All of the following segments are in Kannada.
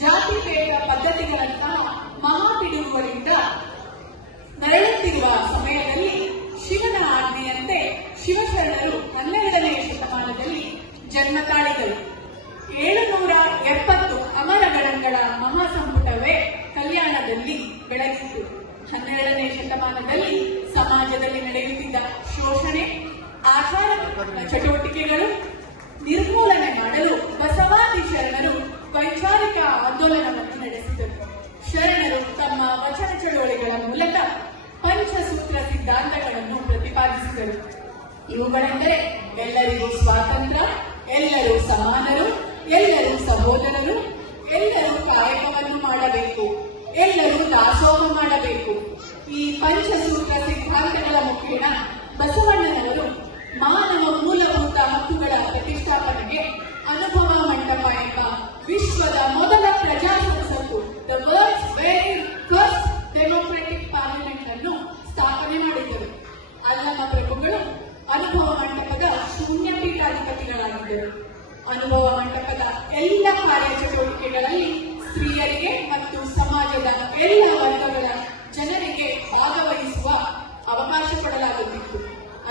ಜಾತಿಭೇದ ಪದ್ಧತಿಗಳಂತಹ ಮಹಾಪಿಡುಗುಗಳಿಂದ ನರಳುತ್ತಿರುವ ಸಮಯದಲ್ಲಿ ಶಿವನ ಆಜ್ಞೆಯಂತೆ ಶಿವಶರಣರು 12ನೇ ಶತಮಾನದಲ್ಲಿ ಜನ್ಮ ತಾಳಿದರು. 770 ಅಮರ ಗಣಗಳ ಮಹಾಸಂಪುಟವೇ ಕಲ್ಯಾಣದಲ್ಲಿ ಬೆಳಗಿತ್ತು. 12ನೇ ಶತಮಾನದಲ್ಲಿ ಸಮಾಜದಲ್ಲಿ ನಡೆಯುತ್ತಿದ್ದ ಶೋಷಣೆ, ಆಚಾರ ಚಟುವಟಿಕೆಗಳು ನಿರ್ಮೂಲನೆ ಮಾಡಲು ಬಸವಾದಿ ಶರಣರು ವೈಚಾರಿಕ ಆಂದೋಲನವನ್ನು ನಡೆಸಿದರು. ಶರಣರು ತಮ್ಮ ವಚನ ಚಳವಳಿಗಳ ಮೂಲಕ ಪಂಚಸೂತ್ರ ಸಿದ್ಧಾಂತಗಳನ್ನು ಪ್ರತಿಪಾದಿಸಿದರು. ಇವುಗಳೆಂದರೆ ಎಲ್ಲರಿಗೂ ಸ್ವಾತಂತ್ರ್ಯ, ಎಲ್ಲರೂ ಸಮಾನರು, ಎಲ್ಲರೂ ಸಹೋದರರು, ಎಲ್ಲರೂ ಕಾಯಕವನ್ನು ಮಾಡಬೇಕು, ಎಲ್ಲರೂ ದಾಸೋಹ ಮಾಡಬೇಕು. ಈ ಪಂಚಸೂತ್ರ ಸಿದ್ಧಾಂತಗಳ ಮುಖೇನ ಬಸವಣ್ಣನವರು ಮಾನವ ಮೂಲಭೂತ ಹಕ್ಕುಗಳ ಪ್ರತಿಷ್ಠಾಪನೆಗೆ ಅನುಭವ ಮಂಟಪ ಎಂಬ ವಿಶ್ವದ ಮೊದಲ ಪ್ರಜಾ ಸಂಸತ್ತು, the world's very first democratic parliament ಅನ್ನು ಸ್ಥಾಪನೆ ಮಾಡಿದರು. ಅಲ್ಲಮ ಪ್ರಭುಗಳು ಅನುಭವ ಮಂಟಪದ ಶೂನ್ಯ ಪೀಠಾಧಿಪತಿಗಳಾಗಿದ್ದರು. ಅನುಭವ ಮಂಟಪದ ಎಲ್ಲ ಕಾರ್ಯಚಟುವಟಿಕೆಗಳಲ್ಲಿ ಸ್ತ್ರೀಯರಿಗೆ ಮತ್ತು ಸಮಾಜದ ಎಲ್ಲ ವರ್ಗಗಳ ಜನರಿಗೆ ಭಾಗವಹಿಸುವ ಅವಕಾಶ ಕೊಡಲಾಗುತ್ತಿತ್ತು.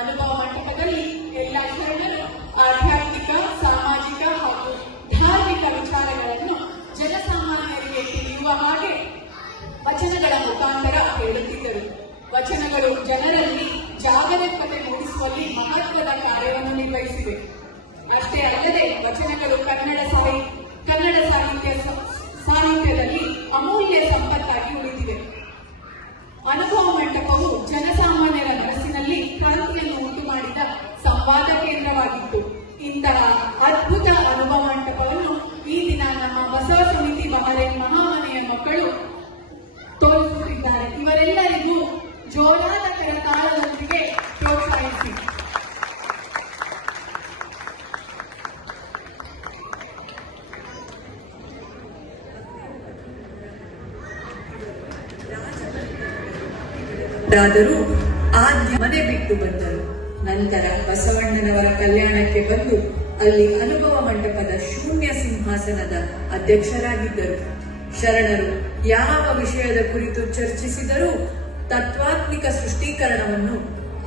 ಅನುಭವ ಮಂಟಪದಲ್ಲಿ ಎಲ್ಲ ಶರಣರು ಆಧ್ಯಾತ್ಮಿಕ, ಸಾಮಾಜಿಕ ಹಾಗೂ ಧಾರ್ಮಿಕ ವಿಚಾರಗಳನ್ನು ಜನಸಾಮಾನ್ಯರಿಗೆ ತಿಳಿಯುವ ಹಾಗೆ ವಚನಗಳ ಮುಖಾಂತರ ಹೇಳುತ್ತಿದ್ದರು. ವಚನಗಳು ಜನರಲ್ಲಿ ಜಾಗರೂಕತೆ ಮೂಡಿಸುವಲ್ಲಿ ಮಹತ್ವದ ಕಾರ್ಯವನ್ನು ನಿರ್ವಹಿಸಿವೆ. ಅಷ್ಟೇ ಅಲ್ಲದೆ ವಚನಗಳು ಕನ್ನಡ ಸಾಹಿತ್ಯದಲ್ಲಿ ಅಮೂಲ್ಯ ಸಂಪತ್ತಾಗಿ ಉಳಿದಿವೆ. ಅನುಭವ ಮಂಟಪವು ಜನಸಾಮಾನ್ಯರ ಮನಸ್ಸಿನಲ್ಲಿ ಕ್ರಾಂತಿಯನ್ನು ಉಂಟು ಮಾಡಿದ ಸಂವಾದ ಕೇಂದ್ರವಾಗಿತ್ತು. ಇಂತಹ ಅದ್ಭುತ ಅನುಭವ ಮಂಟಪವನ್ನು ಈ ದಿನ ನಮ್ಮ ಬಸವ ಸಮಿತಿ ಮಹಾಮನೆಯ ಮಕ್ಕಳು ತೋರಿಸುತ್ತಿದ್ದಾರೆ. ಇವರೆಲ್ಲರಿಗೂ ಜೋರಾದ ಕರತಾಳದೊಂದಿಗೆ ಪ್ರೋತ್ಸಾಹಿಸಿ. ಆದರೂ ಆದ್ಯ ಮನೆ ಬಿಟ್ಟು ಬಂದರು. ನಂತರ ಬಸವಣ್ಣನವರ ಕಲ್ಯಾಣಕ್ಕೆ ಬಂದು ಅಲ್ಲಿ ಅನುಭವ ಮಂಟಪದ ಶೂನ್ಯ ಸಿಂಹಾಸನದ ಅಧ್ಯಕ್ಷರಾಗಿದ್ದರು. ಶರಣರು ಯಾವ ವಿಷಯದ ಕುರಿತು ಚರ್ಚಿಸಿದರೂ ತತ್ವಾತ್ಮಿಕ ಸೃಷ್ಟೀಕರಣವನ್ನು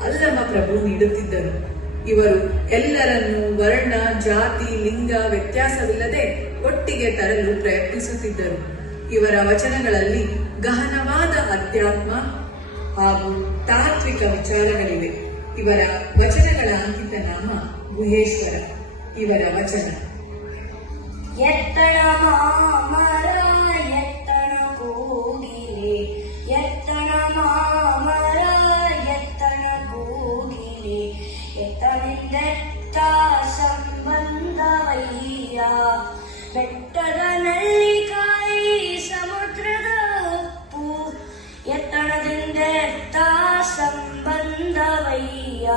ಅಲ್ಲಮ ಪ್ರಭು ನೀಡುತ್ತಿದ್ದರು. ಇವರು ಎಲ್ಲರನ್ನೂ ವರ್ಣ, ಜಾತಿ, ಲಿಂಗ ವ್ಯತ್ಯಾಸವಿಲ್ಲದೆ ಒಟ್ಟಿಗೆ ತರಲು ಪ್ರಯತ್ನಿಸುತ್ತಿದ್ದರು. ಇವರ ವಚನಗಳಲ್ಲಿ ಗಹನವಾದ ಅಧ್ಯಾತ್ಮ ಹಾಗೂ ತಾತ್ವಿಕ ವಿಚಾರಗಳಿವೆ. ಇವರ ವಚನಗಳ ಅಂಕಿತ ನಾಮ ಗುಹೇಶ್ವರ. ಇವರ ವಚನ: ಎತ್ತಣ ಮಾಮರ ಎತ್ತಣ ಕೂಗಿಲೆ, ಎತ್ತಣ ಮಾಮರ ಎತ್ತಣ ಕೂಗಿಲೆ, ಎತ್ತನಿಂದೆತ್ತ ಸಂಬಂಧವಯ್ಯ, ಬೆಟ್ಟದ ನಲ್ಲಿಕಾಯಿ ಸಮುದ್ರದ ಉಪ್ಪು, ಎತ್ತಣದಿಂದೆತ್ತ ಸಂಬಂಧವಯ್ಯ,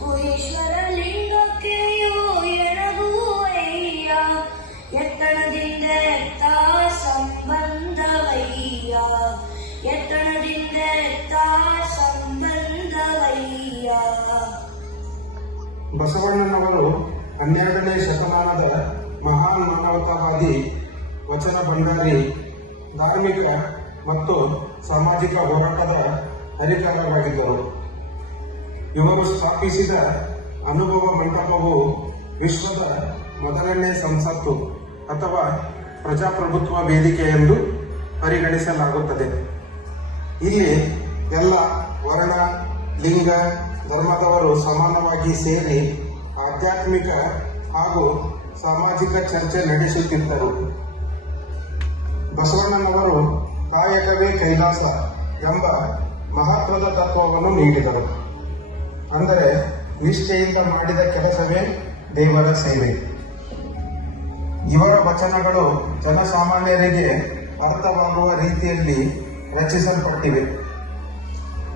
ಗುಹೇಶ್ವರ ಲಿಂಗಕ್ಕೆಯೂ ಎಣಗುವಯ್ಯ, ಎತ್ತಣದಿಂದೆತ್ತ ಸಂಬಂಧವಯ್ಯ, ಎತ್ತಣದಿಂದೆತ್ತ ಸಂಬಂಧವಯ್ಯ. ಬಸವಣ್ಣನವರು 12ನೇ ಶತಮಾನದ ಮಹಾನ್ ಮಾನವತಾವಾದಿ, ವಚನ ಭಂಡಾರಿ, ಧಾರ್ಮಿಕ ಮತ್ತು ಸಾಮಾಜಿಕ ಹೋರಾಟದ ಹರಿಕಾರರಾಗಿದ್ದರು. ಇವರು ಸ್ಥಾಪಿಸಿದ ಅನುಭವ ಮಂಟಪವು ವಿಶ್ವದ ಮೊದಲನೇ ಸಂಸತ್ತು ಅಥವಾ ಪ್ರಜಾಪ್ರಭುತ್ವ ವೇದಿಕೆ ಎಂದು ಪರಿಗಣಿಸಲಾಗುತ್ತದೆ. ಇಲ್ಲಿ ಎಲ್ಲ ವರ್ಣ, ಲಿಂಗ, ಧರ್ಮದವರು ಸಮಾನವಾಗಿ ಸೇರಿ ಆಧ್ಯಾತ್ಮಿಕ ಹಾಗೂ ಸಾಮಾಜಿಕ ಚರ್ಚೆ ನಡೆಸುತ್ತಿದ್ದರು. ಬಸವಣ್ಣನವರು ಕಾಯಕವೇ ಕೈಲಾಸ ಎಂಬ ಮಹತ್ವದ ತತ್ವವನ್ನು ನೀಡಿದರು. ಅಂದರೆ ನಿಷ್ಠೆಯಿಂದ ಮಾಡಿದ ಕೆಲಸವೇ ದೇವರ ಸೇವೆ. ಇವರ ವಚನಗಳು ಜನಸಾಮಾನ್ಯರಿಗೆ ಅರ್ಥವಾಗುವ ರೀತಿಯಲ್ಲಿ ರಚಿಸಲ್ಪಟ್ಟಿವೆ.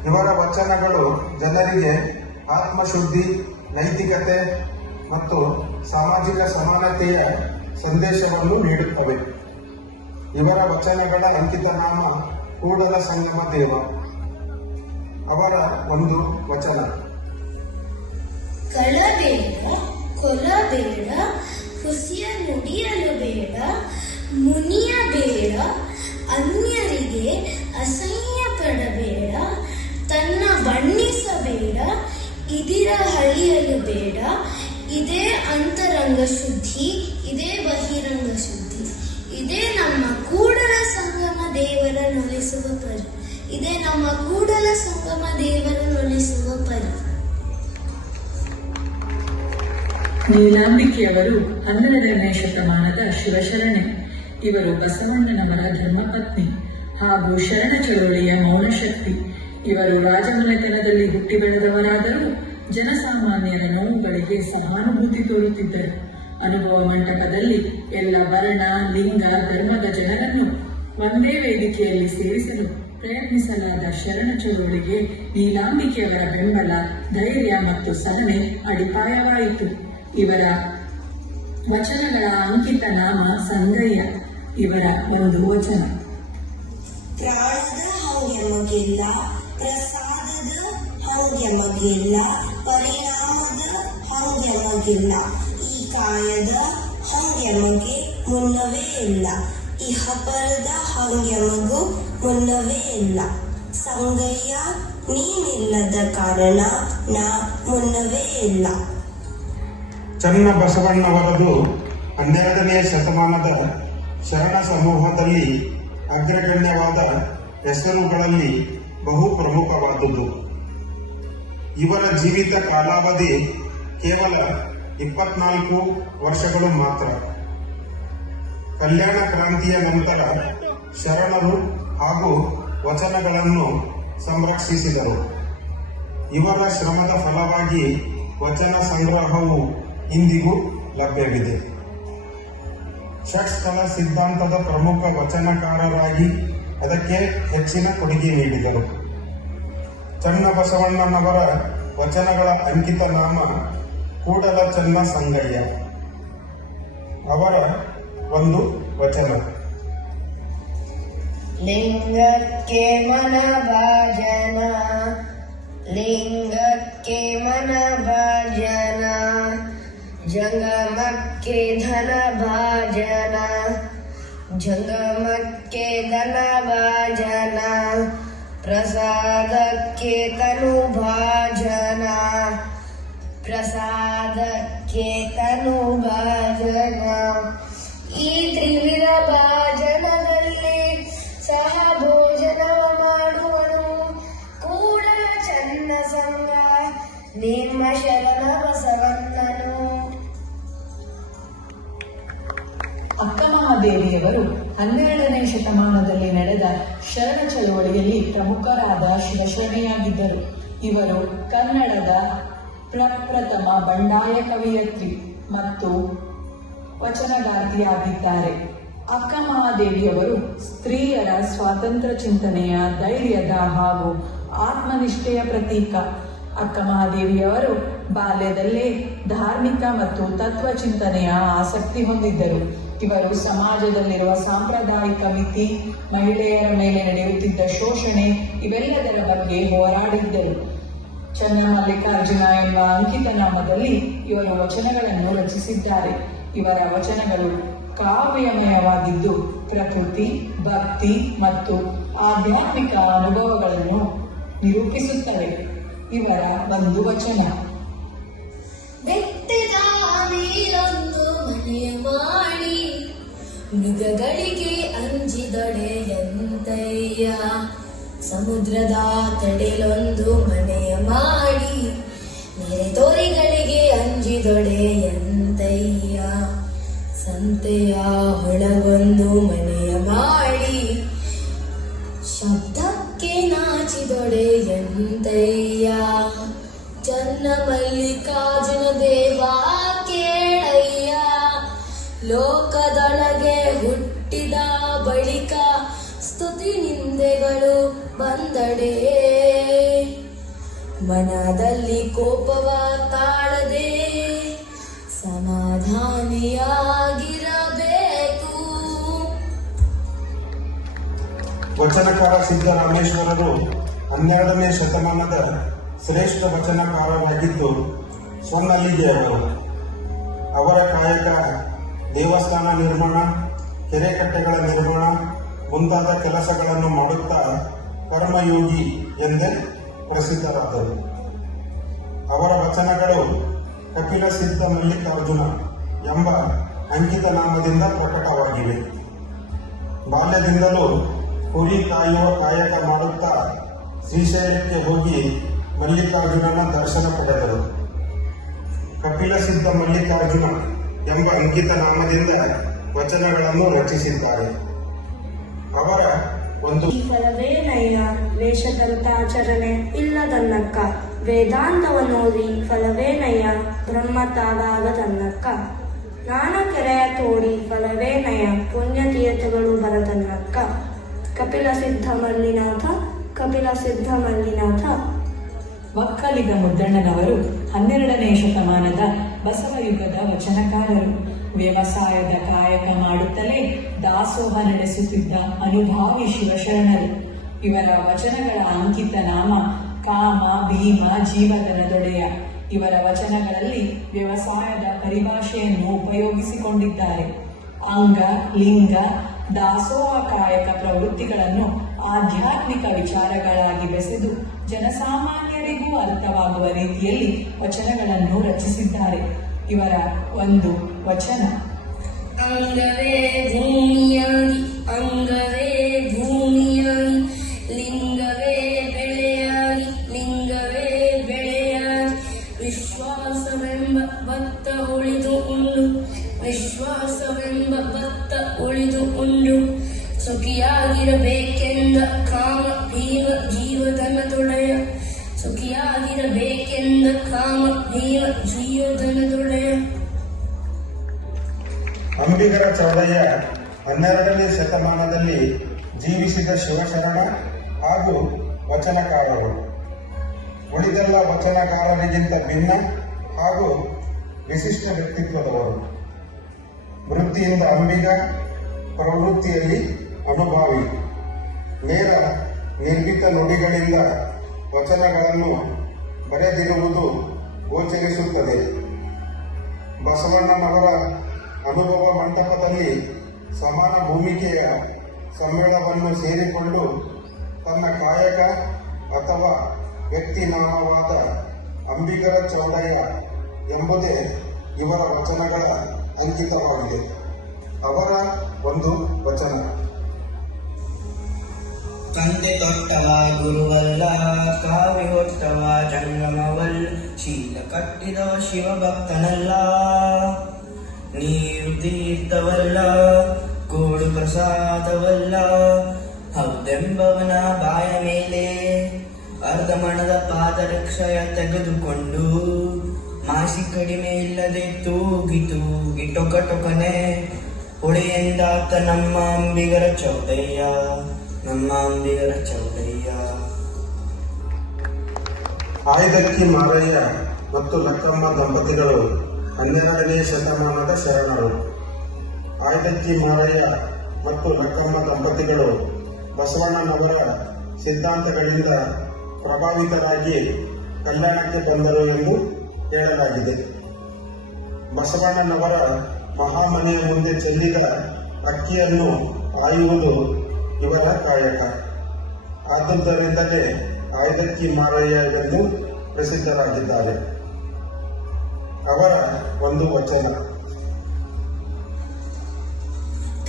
ಇವರ ವಚನಗಳು ಜನರಿಗೆ ಆತ್ಮಶುದ್ಧಿ, ನೈತಿಕತೆ ಮತ್ತು ಸಾಮಾಜಿಕ ಸಮಾನತೆಯ ಸಂದೇಶವನ್ನು ನೀಡುತ್ತವೆ. ಇವರ ವಚನಗಳ ಅಂಕಿತ ನಾಮ ಕೂಡಲ ಸಂಗಮ ದೇವ. ಅವರ ಒಂದು ವಚನ: ಕಳಬೇಡ, ಕೊಲಬೇಡ, ಹುಸಿಯ ನುಡಿಯಲು ಬೇಡ, ಮುನಿಯ ಇದೇ ಅಂತರಂಗ ಶುದ್ಧಿ, ಇದೇ ಬಹಿರಂಗ ಶುದ್ಧಿ, ಇದೇ ನಮ್ಮ ಕೂಡಲ ಸಂಗಮ ದೇವರ ನೊಲಿಸುವ ಪರಿ, ಇದೇ ನಮ್ಮ ಕೂಡಲ ಸಂಗಮ ದೇವರ ನೊಲಿಸುವ ಪರಿ. ನೀಲಾಂಬಿಕೆಯವರು 12ನೇ ಶತಮಾನದ ಶಿವಶರಣೆ. ಇವರು ಬಸವಣ್ಣನವರ ಧರ್ಮಪತ್ನಿ ಹಾಗೂ ಶರಣ ಚಳುವಳಿಯ ಮೌನಶಕ್ತಿ. ಇವರು ರಾಜಮನೆತನದಲ್ಲಿ ಹುಟ್ಟಿ ಬೆಳೆದವರಾದರೂ ಜನಸಾಮಾನ್ಯರ ನೋವುಗಳಿಗೆ ಸಹಾನುಭೂತಿ ತೋರುತ್ತಿದ್ದರು. ಅನುಭವ ಮಂಟಪದಲ್ಲಿ ಎಲ್ಲ ವರ್ಣ, ಲಿಂಗ, ಧರ್ಮದ ಜನರನ್ನು ಒಂದೇ ವೇದಿಕೆಯಲ್ಲಿ ಸೇರಿಸಲು ಪ್ರಯತ್ನಿಸಲಾದ ಶರಣ ಚಳುವಳಿಗೆ ನೀಲಾಂಬಿಕೆಯವರ ಬೆಂಬಲ, ಧೈರ್ಯ ಮತ್ತು ಸಹನೆ ಅಡಿಪಾಯವಾಯಿತು. ಇವರ ವಚನಗಳ ಅಂಕಿತ ನಾಮ ಸಂಗಯ್ಯ. ಇವರ ಒಂದು ವಚನ: ಪ್ರಾಣದ ಹಂಗೆಮಗಿಲ್ಲ, ಪ್ರಸಾದದ ಹಂಗೆಮಗಿಲ್ಲ, ಪರಿಣಾಮದ ಹಂಗೆಮಗಿಲ್ಲ, ಈ ಕಾಯದ ಹಂಗೆಮಗೆ ಮುನ್ನವೇ ಇಲ್ಲ, ಇಹಪರದ ಹಂಗೆಮಗು ಮುನ್ನವೇ ಇಲ್ಲ. ಸಂಗಯ್ಯ ನೀನಿಲ್ಲದ ಕಾರಣ ನಾ ಮುನ್ನವೇ ಇಲ್ಲ. ಚನ್ನ ಬಸವಣ್ಣವರದು 12ನೇ ಶತಮಾನದ ಶರಣ ಸಮೂಹದಲ್ಲಿ ಅಗ್ರಗಣ್ಯವಾದ ಹೆಸರುಗಳಲ್ಲಿ ಬಹು ಪ್ರಮುಖವಾದುದು. ಇವರ ಜೀವಿತ ಕಾಲಾವಧಿ ಕೇವಲ 24 ವರ್ಷಗಳು ಮಾತ್ರ. ಕಲ್ಯಾಣ ಕ್ರಾಂತಿಯ ನಂತರ ಶರಣರು ಹಾಗೂ ವಚನಗಳನ್ನು ಸಂರಕ್ಷಿಸಿದರು. ಇವರ ಶ್ರಮದ ಫಲವಾಗಿ ವಚನ ಸಂಗ್ರಹವು ಇಂದಿಗೂ ಲಭ್ಯವಿದೆ. ಷಟ್ಸ್ಥಳ ಸಿದ್ಧಾಂತದ ಪ್ರಮುಖ ವಚನಕಾರರಾಗಿ ಅದಕ್ಕೆ ಹೆಚ್ಚಿನ ಕೊಡುಗೆ ನೀಡಿದರು. ಚನ್ನಬಸವಣ್ಣನವರ ವಚನಗಳ ಅಂಕಿತ ನಾಮ ಕೂಡಲ ಚನ್ನ ಸಂಗಯ್ಯ. ಅವರ ಒಂದು ವಚನ: ಲಿಂಗಕ್ಕೆ ಮನ ಭಾಜನ, ಲಿಂಗಕ್ಕೆ ಮನ ಭಾಜನ, ಜಂಗಮಕ್ಕೆ ಧನ ಭಾಜನ, ಜಂಗಮಕ್ಕೆ ಧನ ಭಾಜನ, ಪ್ರಸಾದಕ್ಕೆ ತನು ಭಾಜನ, ಪ್ರಸಾದಕ್ಕೆ ತನು ಭಾಜನ. ಈ ತ್ರಿವಿಧ ಭಾಜನದಲ್ಲಿ ಸಹ ಭೋಜನವ ಮಾಡುವನು ಕೂಡಲ ಚನ್ನ ಸಂಗ ನಿಮ್ಮ ಶರಣ ಬಸವಣ್ಣನು. ಅಕ್ಕಮಹಾದೇವಿಯವರು 12ನೇ ಶತಮಾನದಲ್ಲಿ ನಡೆದ ಶರಣ ಚಳುವಳಿಯಲ್ಲಿ ಪ್ರಮುಖರಾದ ಶಿವಶರಣೆಯಾಗಿದ್ದರು. ಇವರು ಕನ್ನಡದ ಪ್ರಪ್ರಥಮ ಬಂಡಾಯ ಕವಿಯತ್ರಿ ಮತ್ತು ವಚನಗಾರ್ತಿಯಾಗಿದ್ದಾರೆ. ಅಕ್ಕಮಹಾದೇವಿಯವರು ಸ್ತ್ರೀಯರ ಸ್ವಾತಂತ್ರ್ಯ ಚಿಂತನೆಯ, ಧೈರ್ಯದ ಹಾಗೂ ಆತ್ಮನಿಷ್ಠೆಯ ಪ್ರತೀಕ. ಅಕ್ಕಮಹಾದೇವಿಯವರು ಬಾಲ್ಯದಲ್ಲೇ ಧಾರ್ಮಿಕ ಮತ್ತು ತತ್ವ ಚಿಂತನೆಯ ಆಸಕ್ತಿ ಹೊಂದಿದ್ದರು. ಇವರು ಸಮಾಜದಲ್ಲಿರುವ ಸಾಂಪ್ರದಾಯಿಕ ಮಿತಿ, ಮಹಿಳೆಯರ ಮೇಲೆ ನಡೆಯುತ್ತಿದ್ದ ಶೋಷಣೆ ಇವೆಲ್ಲದರ ಬಗ್ಗೆ ಹೋರಾಡಿದ್ದರು. ಚನ್ನಮಲ್ಲಿಕಾರ್ಜುನ ಎಂಬ ಅಂಕಿತ ನಾಮದಲ್ಲಿ ಇವರು ವಚನಗಳನ್ನು ರಚಿಸಿದ್ದಾರೆ. ಇವರ ವಚನಗಳು ಕಾವ್ಯಮಯವಾಗಿದ್ದು ಪ್ರಕೃತಿ, ಭಕ್ತಿ ಮತ್ತು ಆಧ್ಯಾತ್ಮಿಕ ಅನುಭವಗಳನ್ನು ನಿರೂಪಿಸುತ್ತವೆ. ಇವರ ಒಂದು ವಚನ: ಬೆಟ್ಟದ ಮೇಲೊಂದು ಮನೆಯ ಮಾಡಿ, ಮೃಗಗಳಿಗೆ ಅಂಜಿದೊಡೆ ಎಂತಯ್ಯ, ಸಮುದ್ರದ ತಡೆಲೊಂದು ಮನೆಯ ಮಾಡಿ, ನೆರೆತೋರಿಗಳಿಗೆ ಅಂಜಿದೊಡೆ ಎಂತಯ್ಯ, ಸಂತೆಯ ಒಳಗೊಂದು ಮನೆಯ ಮಾಡಿ, ಶಬ್ದಕ್ಕೆ ನಾಚಿದೊಡೆ ಎಂತಯ್ಯ, ಚನ್ನ ಮಲ್ಲಿಕಾರ್ಜುನ ದೇವ ಕೇಳಯ್ಯ, ಲೋಕದೊಳಗೆ ಹುಟ್ಟಿದ ಬಳಿಕ ಸ್ತುತಿ ನಿಂದೆಗಳು ಬಂದಡೆ, ಮನದಲ್ಲಿ ಕೋಪವ ತಾಳದೆ ಸಮಾಧಾನಿಯಾಗಿರಬೇಕು. ವಚನಕಾರ ಸಿದ್ದರಾಮೇಶ್ವರರು 12ನೇ ಶತಮಾನದ ಶ್ರೇಷ್ಠ ವಚನಕಾರರಾಗಿದ್ದು ಸ್ವನ್ನಲ್ಲಿಗೆಯವರು. ಅವರ ಕಾಯಕ ದೇವಸ್ಥಾನ ನಿರ್ಮಾಣ, ಕೆರೆಕಟ್ಟೆಗಳ ನಿರ್ಮಾಣ ಮುಂತಾದ ಕೆಲಸಗಳನ್ನು ಮಾಡುತ್ತಾ ಕರ್ಮಯೋಗಿ ಎಂದೇ ಪ್ರಸಿದ್ಧರಾದರು. ಅವರ ವಚನಗಳು ಕಪಿಲ ಸಿದ್ಧ ಮಲ್ಲಿಕಾರ್ಜುನ ಎಂಬ ಅಂಕಿತ ನಾಮದಿಂದ ಪ್ರಕಟವಾಗಿವೆ. ಬಾಲ್ಯದಿಂದಲೂ ಕುರಿ ಕಾಯುವ ಕಾಯಕ ಮಾಡುತ್ತಾ ಶ್ರೀಶೈಲಕ್ಕೆ ಹೋಗಿ ಮಲ್ಲಿಕಾರ್ಜುನನ ದರ್ಶನ ಪಡೆದರು. ಕಪಿಲ ಸಿದ್ಧ ಮಲ್ಲಿಕಾರ್ಜುನ ಎಂಬ ಅಂಕಿತ ನಾಮದಿಂದ ವಚನಗಳನ್ನು ರಚಿಸಿದ್ದಾರೆ. ಅವರ ಒಂದು ಈ ಫಲವೇನಯ್ಯ ವೇಷದಂತಾಚರಣೆ ಇಲ್ಲದನ್ನಕ್ಕ, ವೇದಾಂತವನ್ನೋದಿ ಫಲವೇನಯ್ಯ ಬ್ರಹ್ಮತಾವಾಗದನ್ನಕ್ಕ, ಜ್ಞಾನ ಕೆರೆಯ ತೋಡಿ ಫಲವೇನಯ್ಯ ಪುಣ್ಯತೀರ್ಥಗಳು ಬರದನ್ನಕ್ಕ. ಕಪಿಲ ಸಿದ್ಧ ಮಲ್ಲಿನಾಥ, ಕಪಿಲ ಸಿದ್ಧ ಮಲ್ಲಿನಾಥ. ಒಕ್ಕಲಿಗ ಮುದ್ದಣ್ಣನವರು 12ನೇ ಶತಮಾನದ ಬಸವಯುಗದ ವಚನಕಾರರು. ವ್ಯವಸಾಯದ ಕಾಯಕ ಮಾಡುತ್ತಲೇ ದಾಸೋಹ ನಡೆಸುತ್ತಿದ್ದ ಅನುಭಾವಿ ಶಿವಶರಣರು. ಇವರ ವಚನಗಳ ಅಂಕಿತ ನಾಮ ಕಾಮ ಭೀಮ ಜೀವಧನದೊಡೆಯ. ಇವರ ವಚನಗಳಲ್ಲಿ ವ್ಯವಸಾಯದ ಪರಿಭಾಷೆಯನ್ನು ಉಪಯೋಗಿಸಿಕೊಂಡಿದ್ದಾರೆ. ಅಂಗ ಲಿಂಗ ದಾಸೋಹ ಕಾಯಕ ಪ್ರವೃತ್ತಿಗಳನ್ನು ಆಧ್ಯಾತ್ಮಿಕ ವಿಚಾರಗಳಾಗಿ ಬೆಸೆದು ಜನಸಾಮಾನ್ಯರಿಗೂ ಅರ್ಥವಾಗುವ ರೀತಿಯಲ್ಲಿ ವಚನಗಳನ್ನು ರಚಿಸಿದ್ದಾರೆ. ಇವರ ಒಂದು ವಚನ: ಅಂಗವೇ ಭೂಮಿಯಾಗಿ, ಅಂಗವೇ ಭೂಮಿಯಾಗಿ, ಲಿಂಗವೇ ಬೆಳೆಯಾಗಿ, ಲಿಂಗವೇ ಬೆಳೆಯಾಗಿ, ವಿಶ್ವಾಸವೆಂಬ ಭತ್ತ ಉಳಿದು ಉಂಡು, ವಿಶ್ವಾಸವೆಂಬ ಭತ್ತ ಉಳಿದು ಉಂಡು. ಸುಖಿಯಾಗಿರಬೇಕೆಂದ ಕಾಮ ಭೀಮ ಜೀವಧನದೊಡೆಯ, ಸುಖಿಯಾಗಿರಬೇಕೆಂದ ಕಾಮ ಭೀಮ ಜೀವಧನದೊಡೆಯ. ಅಂಬಿಗರ ಚೌಡಯ್ಯ 12ನೇ ಶತಮಾನದಲ್ಲಿ ಜೀವಿಸಿದ ಶಿವಶರಣ ಹಾಗೂ ವಚನಕಾರರು. ಉಳಿದೆಲ್ಲ ವಚನಕಾರರಿಗಿಂತ ಭಿನ್ನ ಹಾಗೂ ವಿಶಿಷ್ಟ ವ್ಯಕ್ತಿತ್ವದವರು. ವೃತ್ತಿಯಿಂದ ಅಂಬಿಗ, ಪ್ರವೃತ್ತಿಯಲ್ಲಿ ಅನುಭಾವಿ. ನೇರ ನಿರ್ಮಿತ ನುಡಿಗಳಿಂದ ವಚನಗಳನ್ನು ಬರೆದಿರುವುದು ಗೋಚರಿಸುತ್ತದೆ. ಬಸವಣ್ಣನವರ ಅನುಭವ ಮಂಟಪದಲ್ಲಿ ಸಮಾನ ಭೂಮಿಕೆಯ ಸಮ್ಮೇಳನವನ್ನು ಸೇರಿಕೊಂಡು ತನ್ನ ಕಾಯಕ ಅಥವಾ ವ್ಯಕ್ತಿನಾಮವಾದ ಅಂಬಿಗರ ಚೌಡಯ್ಯ ಎಂಬುದೇ ಇವರ ವಚನಗಳ ಅಂಕಿತವಾಗಿದೆ. ಅವರ ಒಂದು ವಚನ: ತಂದೆ ತೊಟ್ಟವ ಗುರುವಲ್ಲ, ಕಾವಿ ಹೊಟ್ಟವ ಜಂಗಮವಲ್ಲ, ಶೀಲ ಕಟ್ಟಿದವ ಶಿವಭಕ್ತನಲ್ಲ, ನೀರು ತೀರ್ಥವಲ್ಲ, ಕೂಡು ಪ್ರಸಾದವಲ್ಲ, ಹೌದೆಂಬವನ ಬಾಯ ಮೇಲೆ ಅರ್ಧ ಮಣದ ಪಾದರಕ್ಷಯ ತೆಗೆದುಕೊಂಡು ಮಾಸಿ ಕಡಿಮೆ ಇಲ್ಲದೆ ತೂಗಿ ತೂಗಿ ಟೊಕಟೊಕನೆ ಹೊಳೆಯೆಂದಾತ ನಮ್ಮ ಅಂಬಿಗರ ಚೌಡಯ್ಯ, ನಮ್ಮ ಅಂಬಿಗರ ಚೌಡಯ್ಯ. ಆಯ್ದಕ್ಕಿ ಮಾರಯ್ಯ ಮತ್ತು ಲಕ್ಕಮ್ಮ ದಂಪತಿಗಳು 12ನೇ ಶತಮಾನದ ಶರಣರು. ಆಯ್ದಕ್ಕಿ ಮಾರಯ್ಯ ಮತ್ತು ಲಕ್ಕಮ್ಮ ದಂಪತಿಗಳು ಬಸವಣ್ಣನವರ ಸಿದ್ಧಾಂತಗಳಿಂದ ಪ್ರಭಾವಿತರಾಗಿ ಕಲ್ಯಾಣಕ್ಕೆ ಬಂದರು ಎಂದು ಹೇಳಲಾಗಿದೆ. ಬಸವಣ್ಣನವರ ಮಹಾಮನೆಯ ಮುಂದೆ ಚೆಲ್ಲಿದ ಅಕ್ಕಿಯನ್ನು ಆಯುವುದು ಇವರ ಕಾಯಕ. ಆದುದರಿಂದಲೇ ಆಯ್ದಕ್ಕಿ ಮಾರಯ್ಯ ಎಂದು ಪ್ರಸಿದ್ಧರಾಗಿದ್ದಾರೆ. ಅವರ ಒಂದು ವಚನ: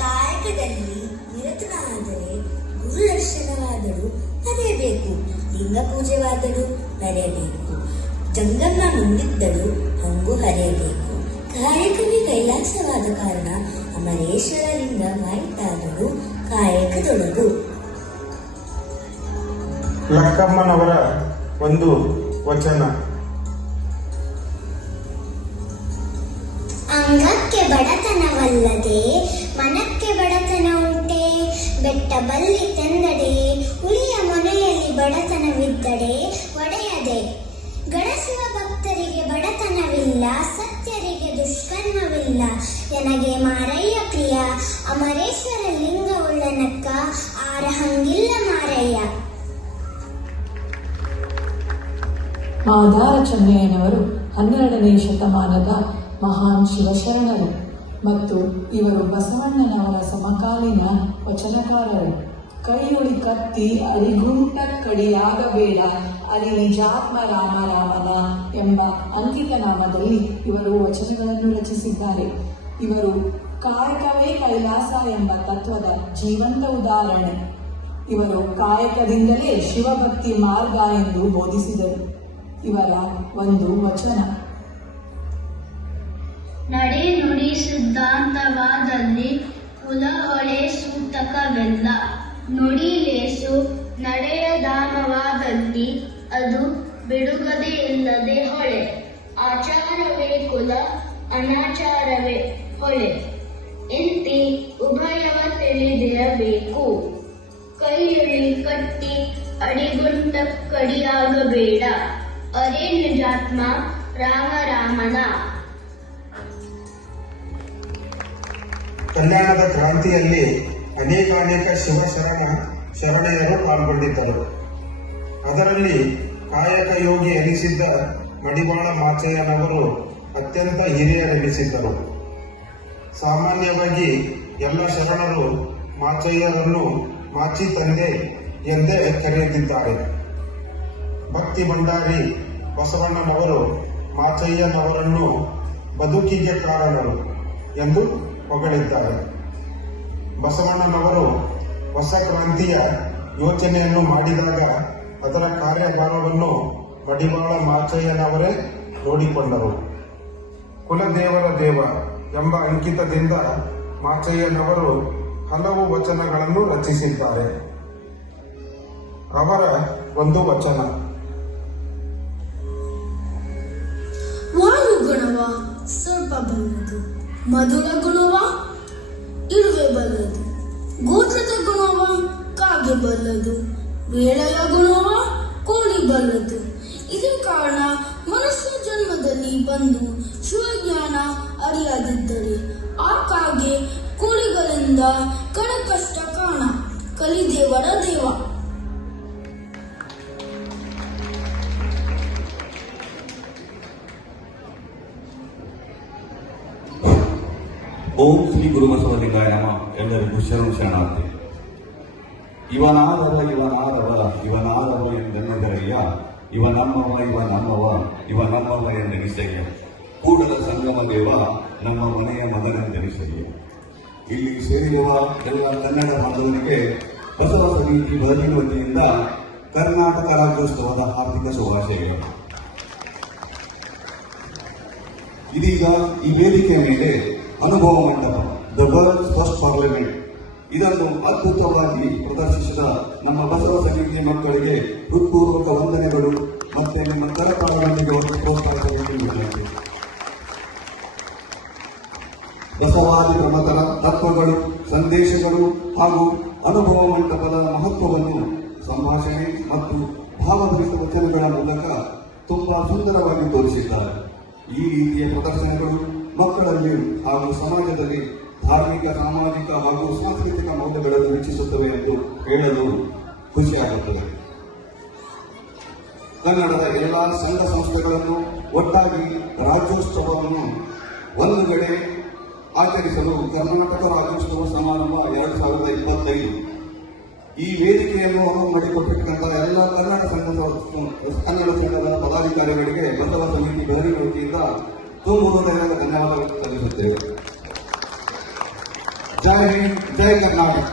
ಕಾಯಕದಲ್ಲಿ ನಿರತನಾದರೆ ಗುರು ದರ್ಶನವಾದರೂ ನಡೆಯಬೇಕು, ಲಿಂಗ ಪೂಜೆವಾದರೂ ನಡೆಯಬೇಕು, ಜಂಗಮ್ಮ ಮುಂದಿದ್ದಳು ಹಂಗು ಹರಿಯಬೇಕು. ಕಾಯಕವೇ ಕೈಲಾಸವಾದ ಕಾರಣ ಅಮರೇಶ್ವರ ಲಿಂಗ ಮಾಯಿತಾದರೂ ಕಾಯಕದೊಳಗು. ಲಕ್ಕಮ್ಮನವರ ಒಂದು ವಚನ: ಅಂಗಕ್ಕೆ ಬಡತನವಲ್ಲದೆ ಮನಕ್ಕೆ ಬಡತನ ಉಂಟೆ, ಬೆಟ್ಟ ಬಲ್ಲಿ ತೆಂದಡೆ ಹುಳಿಯ ಮೊನೆಯಲ್ಲಿ ಬಡತನವಿದ್ದಡೆ ಒಡೆಯದೆ. ಗಣಶಿವ ಭಕ್ತರಿಗೆ ಬಡತನವಿಲ್ಲ, ಸತ್ಯರಿಗೆ ದುಷ್ಕರ್ಮವಿಲ್ಲ, ನನಗೆ ಮಾರಯ್ಯ ಪ್ರಿಯ, ಅಮರೇಶ್ವರ ಲಿಂಗ ಉಳ್ಳನಕ್ಕ ಆರಹಂಗಿಲ್ಲ ಮಾರಯ್ಯ. ಆಧಾರ ಚೆನ್ನಯ್ಯನವರು 12ನೇ ಶತಮಾನದ ಮಹಾನ್ ಶಿವಶರಣರು ಮತ್ತು ಇವರು ಬಸವಣ್ಣನವರ ಸಮಕಾಲೀನ ವಚನಕಾರರು. ಕೈಯೊಳಿ ಕತ್ತಿ ಅರಿಗುಂಟ ಕಡಿಯಾಗಬೇಡ ಅರಿ ನಿಜಾತ್ಮ ರಾಮ ರಾಮನ ಎಂಬ ಅಂಕಿತ ನಾಮದಲ್ಲಿ ಇವರು ವಚನಗಳನ್ನು ರಚಿಸಿದ್ದಾರೆ. ಇವರು ಕಾಯಕವೇ ಕೈಲಾಸ ಎಂಬ ತತ್ವದ ಜೀವಂತ ಉದಾಹರಣೆ. ಇವರು ಕಾಯಕದಿಂದಲೇ ಶಿವಭಕ್ತಿ ಮಾರ್ಗ ಎಂದು ಬೋಧಿಸಿದರು. ಇವರ ಒಂದು ವಚನ: ನಡೆ ನುಡಿ ಸಿದ್ಧಾಂತವಾದಲ್ಲಿ ಕುಲ ಹೊಳೆ ಸೂತಕವೆಲ್ಲ, ನುಡಿ ಲೇಸು ನಡೆಯ ಧಾಮವಾದಲ್ಲಿ ಅದು ಬಿಡುಗದೆ ಇಲ್ಲದೆ ಹೊಳೆ, ಆಚಾರವೇ ಕುಲ ಅನಾಚಾರವೇ ಹೊಳೆ ಎಂತಿ ಉಭಯವ ತಿಳಿದಿರಬೇಕು, ಕೈಯೊಳಿ ಕಟ್ಟಿ ಅಡಿಗುಂಟ ಕಡಿಯಾಗಬೇಡ ಅರೆ ನಿಜಾತ್ಮ ರಾಮ ರಾಮನ. ಕಲ್ಯಾಣದ ಕ್ರಾಂತಿಯಲ್ಲಿ ಅನೇಕ ಶರಣೆಯರು ಪಾಲ್ಗೊಂಡಿದ್ದರು. ಅದರಲ್ಲಿ ಕಾಯಕ ಯೋಗಿ ಎನಿಸಿದ್ದ ಮಡಿವಾಳ ಮಾಚಯ್ಯನವರು ಅತ್ಯಂತ ಹಿರಿಯರೆನಿಸಿದ್ದರು. ಸಾಮಾನ್ಯವಾಗಿ ಎಲ್ಲ ಶರಣರು ಮಾಚಯ್ಯರನ್ನು ಮಾಚಿ ತಂದೆ ಎಂದೇ ಕರೆಯುತ್ತಿದ್ದಾರೆ. ಭಕ್ತಿ ಭಂಡಾರಿ ಬಸವಣ್ಣನವರು ಮಾಚಯ್ಯನವರನ್ನು ಬದುಕಿಗೆ ಕಾರಣರು ಎಂದು ಹೊಗಳಿದ್ದಾರೆ. ಬಸವಣ್ಣನವರು ಹೊಸ ಕ್ರಾಂತಿಯ ಯೋಚನೆಯನ್ನು ಮಾಡಿದಾಗ ಅದರ ಕಾರ್ಯಭಾರವನ್ನು ಮಡಿವಾಳ ಮಾಚಯ್ಯನವರೇ ನೋಡಿಕೊಂಡರು. ಕುಲದೇವರ ದೇವ ಎಂಬ ಅಂಕಿತದಿಂದ ಮಾಚಯ್ಯನವರು ಹಲವು ವಚನಗಳನ್ನು ರಚಿಸಿದ್ದಾರೆ. ಅವರ ಒಂದು ವಚನ: ವಾಯುಗುಣವ ಸ್ವಲ್ಪ ಬಲ್ಲದು, ಮಧುರ ಗುಣವ ಇರುವೆ ಬಲ್ಲದು, ಗೋತ್ರದ ಗುಣವ ಕಾಗೆ ಬಲ್ಲದು, ವೇಳೆಯ ಗುಣವ ಕೋಳಿ ಬಲ್ಲದು. ಇದೇ ಕಾರಣ ಮನುಷ್ಯ ಜನ್ಮದಲ್ಲಿ ಬಂದು ಶಿವಜ್ಞಾನ ಅರಿಯದಿದ್ದರೆ ಆ ಕಾಗೆ ಕೋಳಿಗಳಿಂದ ಕಷ್ಟ ಕಾಣ. ಕಲಿದೇವರ ದೇವ. ಓಂ ಶ್ರೀ ಗುರು ಬಸವಲಿಂಗಾಯ ನಮ. ಎಲ್ಲರಿಗೂ ಶರಣಾರ್ಥಿ. ಇವನಾದವ ಎಂದೆನ್ನದರಯ್ಯ, ಇವ ನಮ್ಮವ ಎಂದೆನಿಸಯ್ಯ, ಕೂಡಲ ಸಂಗಮ ದೇವ ನಮ್ಮ ಮನೆಯ ಮಗನೆಂದೆನಿಸಯ್ಯ. ಇಲ್ಲಿ ಸೇರಿರುವ ಎಲ್ಲ ಕನ್ನಡ ಬಾಂಧವರಿಗೆ ಬಸವ ಸಮಿತಿ ಬದಲಿ ವತಿಯಿಂದ ಕರ್ನಾಟಕ ರಾಜ್ಯೋತ್ಸವದ ಹಾರ್ದಿಕ ಶುಭಾಶಯಗಳು. ಇದೀಗ ಈ ವೇದಿಕೆಯ ಮೇಲೆ ಅನುಭವ ಮಂಟಪ, ದ ವರ್ಲ್ಡ್ಸ್ ಫಸ್ಟ್ ಪಾರ್ಲಿಮೆಂಟ್, ಇದನ್ನು ಅದ್ಭುತವಾಗಿ ಪ್ರದರ್ಶಿಸಿದ ನಮ್ಮ ಬಸವ ಸಮಿತಿಯ ಮಕ್ಕಳಿಗೆ ಹೃತ್ಪೂರ್ವಕ ವಂದನೆಗಳು ಮತ್ತೆ ನಿಮ್ಮ ಕರತಾಳದೊಂದಿಗೆ ಒಂದು ಪ್ರೋತ್ಸಾಹವನ್ನು ನೀಡಲಾಗಿದೆ. ಬಸವಾದಿ ಪ್ರಮತರ ತತ್ವಗಳು, ಸಂದೇಶಗಳು ಹಾಗೂ ಅನುಭವ ಮಂಟಪದ ಮಹತ್ವವನ್ನು ಸಂಭಾಷಣೆ ಮತ್ತು ಭಾವಭರಿತ ವಚನಗಳ ಮೂಲಕ ತುಂಬಾ ಸುಂದರವಾಗಿ ತೋರಿಸಿದ್ದಾರೆ. ಈ ರೀತಿಯ ಪ್ರದರ್ಶನಗಳು ಮಕ್ಕಳಲ್ಲಿ ಹಾಗೂ ಸಮಾಜದಲ್ಲಿ ಧಾರ್ಮಿಕ, ಸಾಮಾಜಿಕ ಹಾಗೂ ಸಾಂಸ್ಕೃತಿಕ ಮೌಲ್ಯಗಳನ್ನು ಹೆಚ್ಚಿಸುತ್ತವೆ ಎಂದು ಹೇಳಲು ಖುಷಿಯಾಗುತ್ತದೆ. ಕನ್ನಡದ ಎಲ್ಲಾ ಸಂಘ ಸಂಸ್ಥೆಗಳನ್ನು ಒಟ್ಟಾಗಿ ರಾಜ್ಯೋತ್ಸವವನ್ನು ಒಂದು ಕಡೆ ಆಚರಿಸಲು ಕರ್ನಾಟಕ ರಾಜ್ಯೋತ್ಸವ ಸಮಾರಂಭ 2025 ಈ ವೇದಿಕೆಯನ್ನು ಅನುವು ಮಾಡಿಕೊಟ್ಟಿರ್ತಕ್ಕಂಥ ಎಲ್ಲ ಕನ್ನಡ ಸಂಘದ ಪದಾಧಿಕಾರಿಗಳಿಗೆ ಬಸವ ಸಮಿತಿ ಬದಲಿ ವತಿಯಿಂದ ತುಂಬುವುದರಿಂದ ಧನ್ಯವಾದ ಸಲ್ಲಿಸುತ್ತೇವೆ. ಜೈ ಹಿಂದ್, ಜೈ ಕರ್ನಾಟಕ.